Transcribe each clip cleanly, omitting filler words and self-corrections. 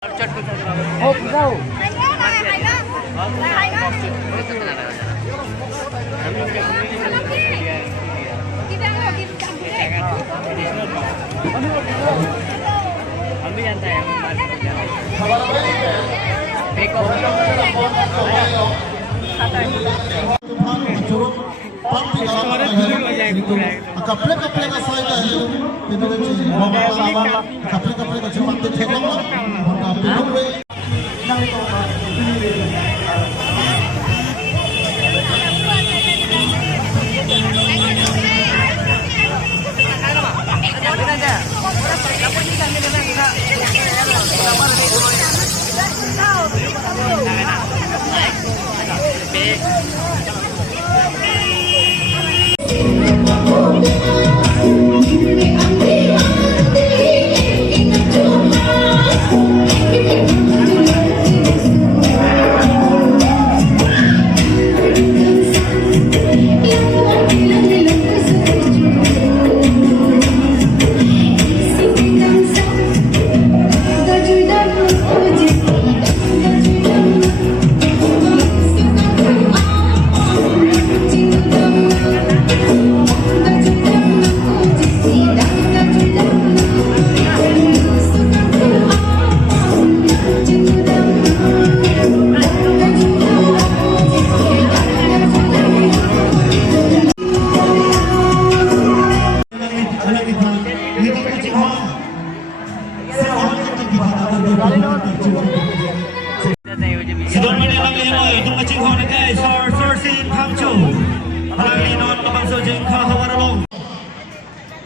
Hộp rau. Ambil yang saya. Kapal-kapal saya itu kapal-kapal cuma tu tengok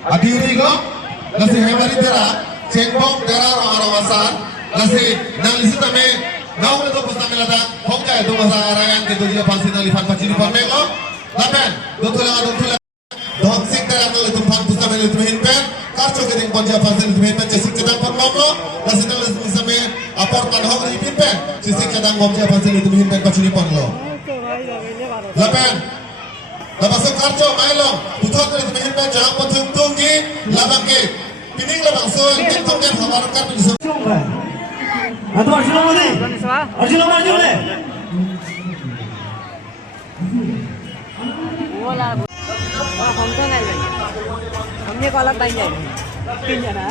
Adiri ko, nasi hemari tera, cekbok tera orang wasan, nasi nalisi tame, nau itu pasti melada, hongkai itu masa arangan itu dia pasti nalifan pacini parme ko, lapen, dotula, dongsing tera nol itu pasti melu itu hinpen, karco kering ponja pasti itu hinpen, cesik cedang parmamlo, nasi nalisi tame, apor panhong itu hinpen, cesik cedang ponja pasti itu hinpen pacini parlo, lapen. Labasok karco mailong putot dari temen jangan pentung tunggi labang ke pining labang so tentung kan hawarkan di sana. Atau arjuna mana? Arjuna mana jule? Wala. Hom to nahi hai. Humne ko alag nahi hai. Tin jana.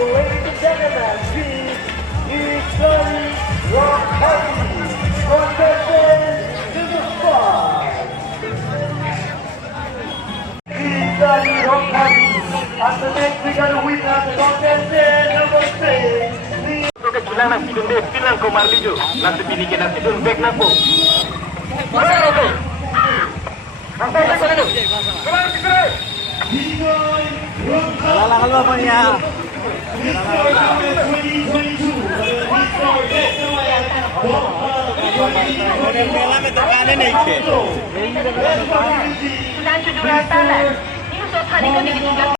Ladies and gentlemen, please study rock party contestant to the spot. Please study rock party. After next, we got a winner, the contestant number 6. Please. Oke, kita nasi dun deh, bilang kau marli jo. Nasi pilih ke nasi dun back nako. Masa itu? Masa itu? Keluar kita. Kalau punya. Sudah 17 tahun. Ini sudah hari ke-3